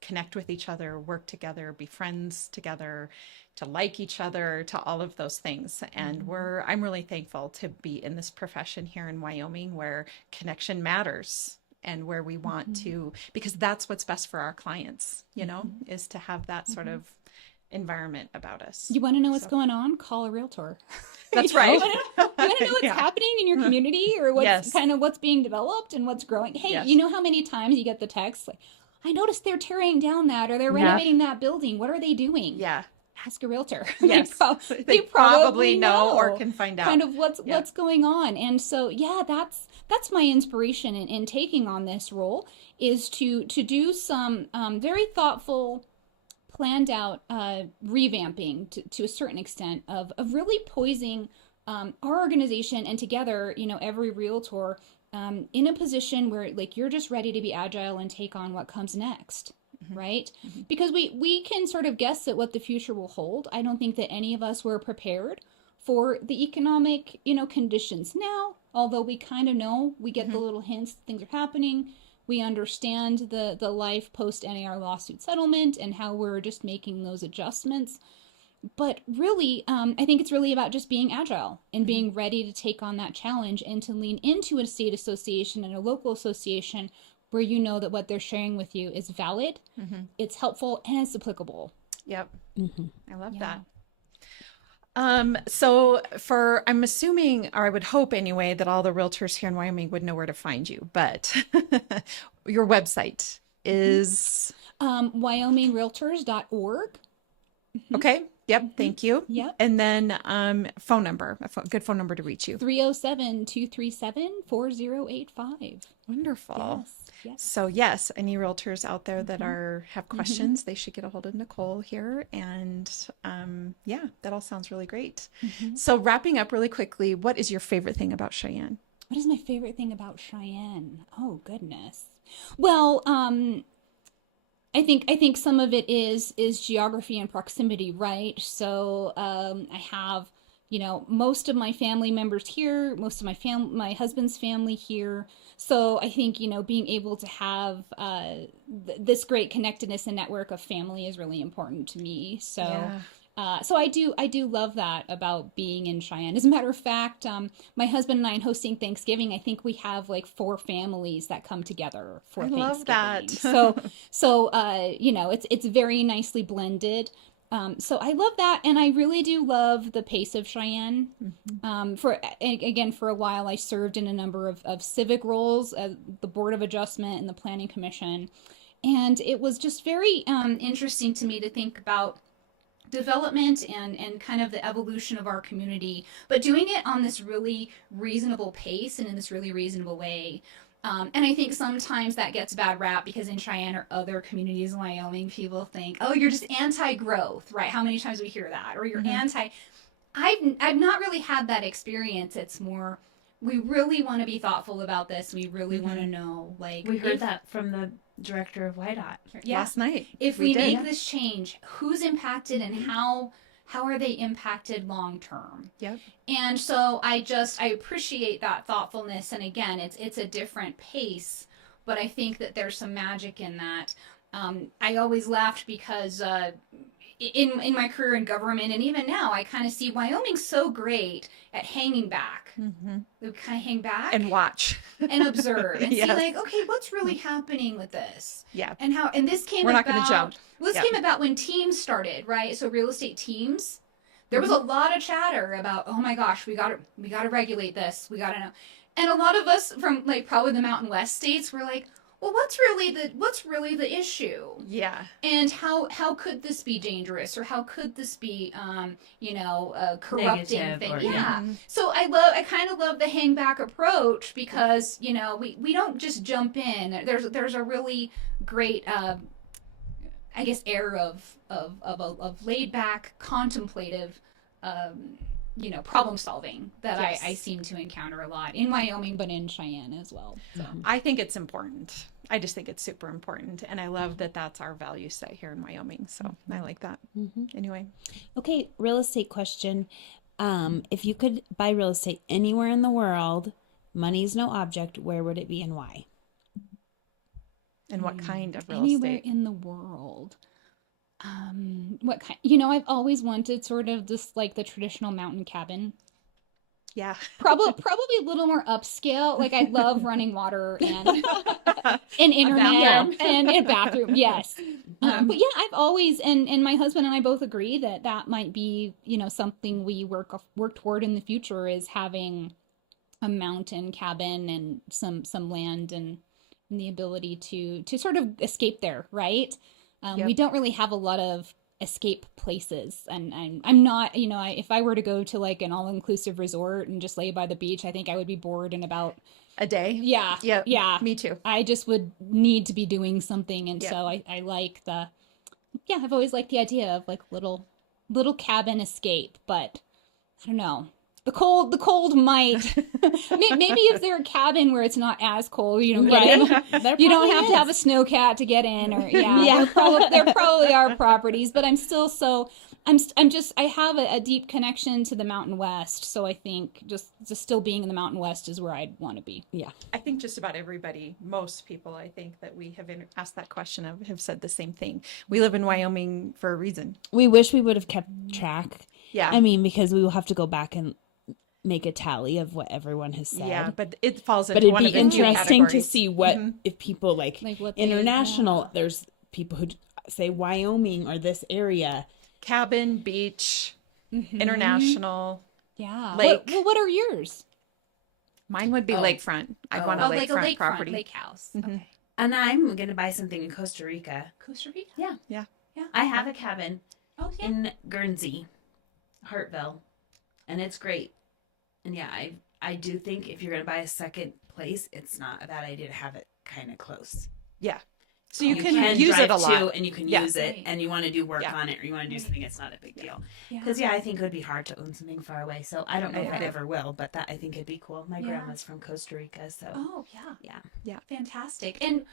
connect with each other, work together, be friends together, to like each other, to all of those things. And I'm really thankful to be in this profession here in Wyoming where connection matters and where we want to, because that's what's best for our clients, is to have that sort of environment about us. You want to know what's going on? Call a realtor. That's right. You want to know what's happening in your community, or what's being developed and what's growing? Hey, you know how many times you get the text like, I noticed they're tearing down that, or they're renovating that building. What are they doing? Yeah. Ask a realtor. Yes. they probably know or can find out kind of what's going on. And so, that's my inspiration in taking on this role, is to do some very thoughtful, planned out revamping to a certain extent of really poising our organization and together, every realtor in a position where like you're just ready to be agile and take on what comes next. Right? Because we can sort of guess at what the future will hold. I don't think that any of us were prepared for the economic, conditions now, although we kind of know, we get the little hints that things are happening. We understand the life post NAR lawsuit settlement and how we're just making those adjustments. But really, I think it's really about just being agile and being ready to take on that challenge and to lean into a state association and a local association where you know that what they're sharing with you is valid, it's helpful, and it's applicable. Yep. I love Yeah. that. I'm assuming, or I would hope anyway, that all the realtors here in Wyoming would know where to find you, but your website is WyomingRealtors.org. okay. Yep. Thank you. Yep. And then phone number, good phone number to reach you. 307-237-4085. Wonderful. Yes. So yes, any realtors out there that have questions, they should get a hold of Nicole here. And yeah, that all sounds really great. So wrapping up really quickly, what is your favorite thing about Cheyenne? What is my favorite thing about Cheyenne? Oh, goodness. Well, I think some of it is geography and proximity, right? So I have, most of my family members here, most of my husband's family here. So I think, being able to have this great connectedness and network of family is really important to me. So. Yeah. So I do love that about being in Cheyenne. As a matter of fact, my husband and I, in hosting Thanksgiving, I think we have like 4 families that come together for Thanksgiving. love that. So it's very nicely blended. So I love that, and I really do love the pace of Cheyenne. For a while, I served in a number of civic roles at the Board of Adjustment and the Planning Commission, and it was just very interesting to me to think about development and kind of the evolution of our community, but doing it on this really reasonable pace and in this really reasonable way. And I think sometimes that gets a bad rap because in Cheyenne or other communities in Wyoming, people think, oh, you're just anti-growth, right? How many times we hear that? Or you're anti... I've not really had that experience. It's more, we really want to be thoughtful about this. We really want to know, like... We heard that from the director of YDOT. Last night. If we did. make this change, who's impacted and how are they impacted long term? Yep. And so I appreciate that thoughtfulness. And again, it's a different pace, but I think that there's some magic in that. I always laughed because in my career in government and even now, I kind of see Wyoming's so great at hanging back. We kind of hang back And watch. and observe and Yes. see, like, okay, what's really happening with this? Yeah. And this came We're about. not gonna jump. Well, this Yeah. came about when teams started, right? So real estate teams. There was a lot of chatter about, oh my gosh, we got to regulate this. We got to know. And a lot of us from like probably the Mountain West states were like, well, what's really the issue? Yeah. And how could this be dangerous, or how could this be a corrupting Negative thing? or- Yeah. So I kind of love the hang back approach because we don't just jump in. There's a really great I guess air of laid back, contemplative problem solving that Yes. I seem to encounter a lot in Wyoming, but in Cheyenne as well. So. I think it's important. I just think it's super important. And I love that that's our value set here in Wyoming. So I like that. Anyway. Okay, real estate question. If you could buy real estate anywhere in the world, money's no object, where would it be and why? And what kind of real Anywhere estate? in the world. What kind? I've always wanted sort of just like the traditional mountain cabin. Yeah. Probably a little more upscale. Like I love running water and internet and a bathroom. Yes. But yeah, I've always, and my husband and I both agree that might be, something we work toward in the future, is having a mountain cabin and some land and the ability to sort of escape there. Right. Yep. We don't really have a lot of escape places, and I'm not, if I were to go to like an all-inclusive resort and just lay by the beach, I think I would be bored in about A day? yeah Yeah. Me too. I just would need to be doing something, and Yep. so I like I've always liked the idea of like little cabin escape, but I don't know. The cold might. Maybe if they're a cabin where it's not as cold, Right. you don't have to have a snowcat to get in, or there probably are properties. But I'm still so I have a deep connection to the Mountain West, so I think just still being in the Mountain West is where I'd want to be. Yeah. I think just about everybody, most people, I think that we have asked that question of have said the same thing. We live in Wyoming for a reason. We wish we would have kept track. Yeah. I mean, because we will have to go back and make a tally of what everyone has said. Yeah, but it falls into But it'd one be of the few interesting to categories. see what if people like Like what they- international. There's people who say Wyoming or this area. Cabin, beach, international. Yeah. Lake. What are yours? Mine would be lakefront. I'd want a Oh, like a lakefront lakefront property. lake house. Okay. And I'm going to buy something in Costa Rica. Costa Rica. Yeah. Yeah. Yeah. I have a cabin Oh yeah. in Guernsey, Hartville, and it's great. And yeah, I do think if you're going to buy a second place, it's not a bad idea to have it kind of close. Yeah. So you can use drive it a lot. to, and you can Yeah. use it, Right. and you want to do work Yeah. on it, or you want to do something. It's not a big deal. Yeah. Because I think it would be hard to own something far away. So I don't know if I agree. ever will, but I think it'd be cool. My Yeah. grandma's from Costa Rica, so Oh yeah. yeah. Fantastic. And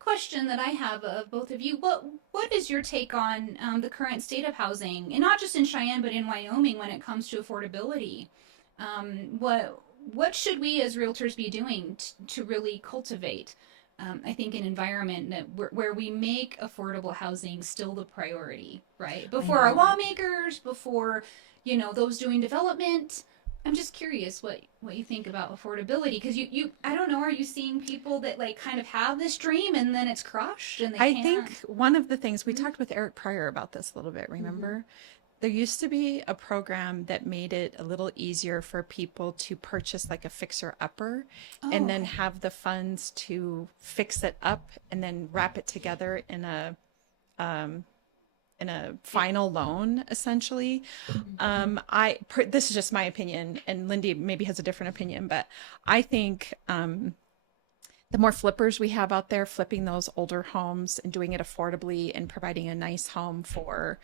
question that I have of both of you: what is your take on the current state of housing, and not just in Cheyenne but in Wyoming when it comes to affordability? What should we as realtors be doing to really cultivate? I think an environment that where we make affordable housing still the priority, right? Before our lawmakers, before those doing development. I'm just curious what you think about affordability, because you I don't know, are you seeing people that like kind of have this dream and then it's crushed and they I can't? think one of the things we talked with Eric Pryor about this a little bit, remember? There used to be a program that made it a little easier for people to purchase like a fixer upper and then have the funds to fix it up and then wrap it together in a final loan, essentially. This is just my opinion, and Lindy maybe has a different opinion, but I think the more flippers we have out there flipping those older homes and doing it affordably and providing a nice home for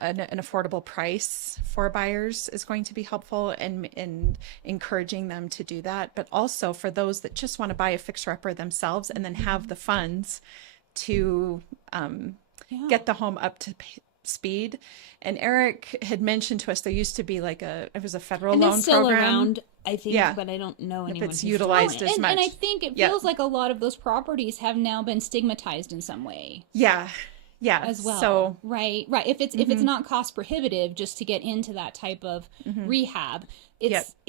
an affordable price for buyers is going to be helpful, and encouraging them to do that. But also for those that just want to buy a fixer-upper themselves and then have the funds to get the home up to speed. And Eric had mentioned to us there used to be like it was a federal And loan it's still program. around, I think, Yeah. but I don't know anyone it's who's utilized doing it. as much. And I think it Yeah. feels like a lot of those properties have now been stigmatized in some way Yeah. as well. So right. If it's not cost prohibitive just to get into that type of rehab,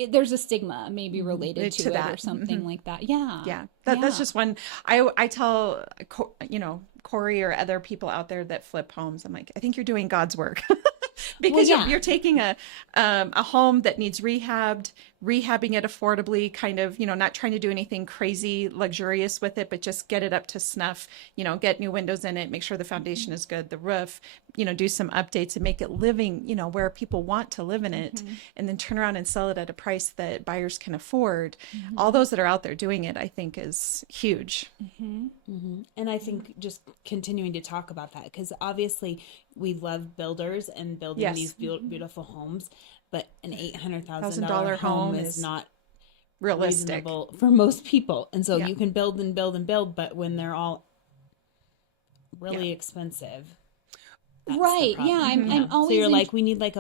there's a stigma maybe related to it that. or something like that. Yeah. yeah, that's just one. I tell Corey or other people out there that flip homes, I'm like, I think you're doing God's work. Because you're taking a home that needs rehabbing it affordably, kind of, not trying to do anything crazy luxurious with it, but just get it up to snuff, get new windows in it, make sure the foundation is good, the roof, do some updates and make it living, where people want to live in it, and then turn around and sell it at a price that buyers can afford. All those that are out there doing it, I think, is huge. And I think just continuing to talk about that, because obviously we love builders and building these beautiful homes, but an $800,000 home is not Realistic. reasonable for most people. And so Yeah. you can build and build and build, but when they're all really expensive. That's the Right. problem. Yeah. I'm So always you're in- like, we need like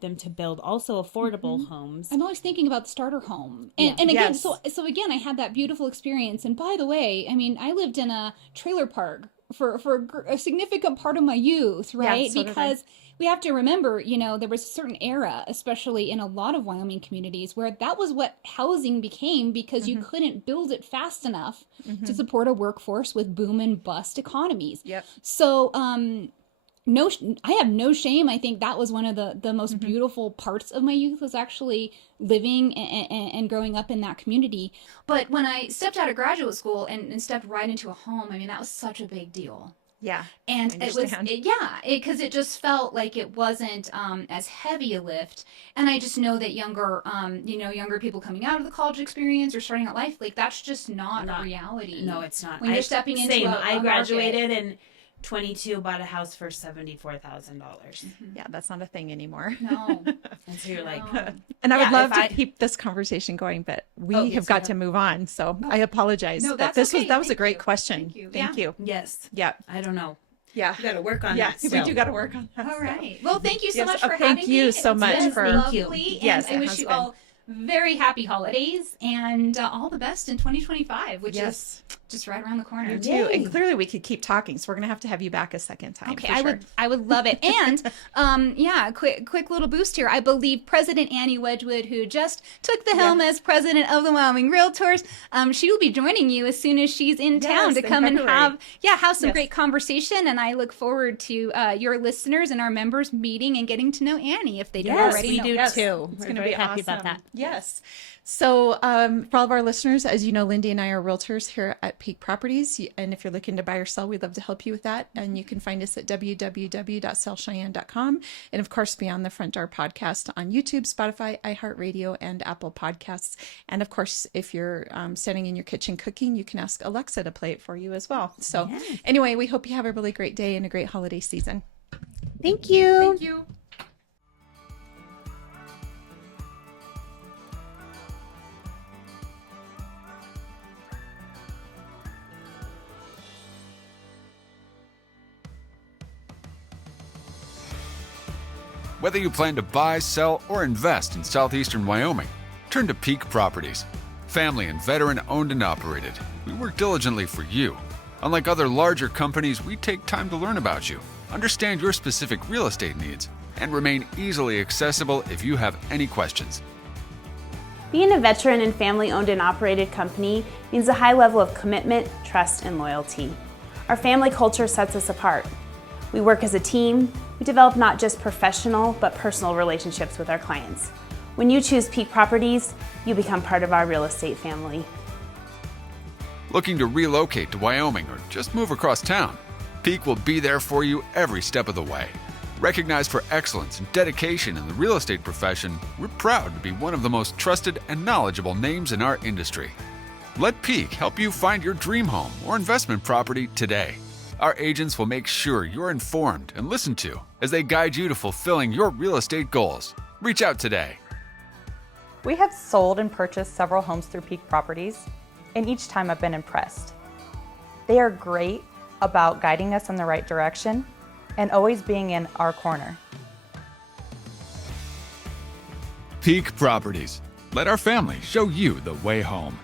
them to build also affordable homes. I'm always thinking about the starter home. And again, Yes. so again, I had that beautiful experience. And by the way, I mean, I lived in a trailer park for a significant part of my youth, right? so did I. Because we have to remember, there was a certain era, especially in a lot of Wyoming communities, where that was what housing became, because you couldn't build it fast enough to support a workforce with boom and bust economies. Yep. So, I have no shame. I think that was one of the most beautiful parts of my youth, was actually living and growing up in that community. But when I stepped out of graduate school and stepped right into a home, I mean, that was such a big deal. Yeah. And I it was, understand. because it just felt like it wasn't as heavy a lift. And I just know that younger people coming out of the college experience or starting out life, like that's just not a reality. No, it's not. When you're stepping into same. a I market. graduated in 22, bought a house for $74,000. Yeah, that's not a thing anymore. No. And so you're like, And I would Yeah, love if to I- keep this conversation going, but we Oh, have yes, got we to move on. So I apologize. No, but that's this okay. that was a Thank great you. question. Thank you. Thank Yeah. you. yes, Yeah. I don't know. Yeah. You got to work on Yeah, that. we still. do got to work on that. All right. Well, thank you so Yes, much for thank having me. you so It's much been for- lovely. Yes, and I it wish has you been. all very happy holidays and all the best in 2025, which Yes. is just right around the corner. You too. And clearly we could keep talking, so we're going to have you back a second time. Okay, for I sure. would love it. And yeah, quick little boost here. I believe President Annie Wedgwood, who just took the helm as president of the Wyoming Realtors, she will be joining you as soon as she's in town to in come and February. have some Yes. great conversation. And I look forward to your listeners and our members meeting and getting to know Annie if they don't Yes, already we know. do Yes. too. It's We're going to very be happy awesome. about that. Yes. So for all of our listeners, as you know, Lindy and I are realtors here at Peak Properties. And if you're looking to buy or sell, we'd love to help you with that. And you can find us at www.sellcheyenne.com. And of course, Beyond the Front Door podcast on YouTube, Spotify, iHeartRadio, and Apple Podcasts. And of course, if you're standing in your kitchen cooking, you can ask Alexa to play it for you as well. So anyway, we hope you have a really great day and a great holiday season. Thank you. Thank you. Whether you plan to buy, sell, or invest in southeastern Wyoming, turn to Peak Properties. Family and veteran owned and operated, we work diligently for you. Unlike other larger companies, we take time to learn about you, understand your specific real estate needs, and remain easily accessible if you have any questions. Being a veteran and family-owned and operated company means a high level of commitment, trust, and loyalty. Our family culture sets us apart. We work as a team. We develop not just professional, but personal relationships with our clients. When you choose Peak Properties, you become part of our real estate family. Looking to relocate to Wyoming or just move across town? Peak will be there for you every step of the way. Recognized for excellence and dedication in the real estate profession, we're proud to be one of the most trusted and knowledgeable names in our industry. Let Peak help you find your dream home or investment property today. Our agents will make sure you're informed and listened to as they guide you to fulfilling your real estate goals. Reach out today. We have sold and purchased several homes through Peak Properties, and each time I've been impressed. They are great about guiding us in the right direction and always being in our corner. Peak Properties. Let our family show you the way home.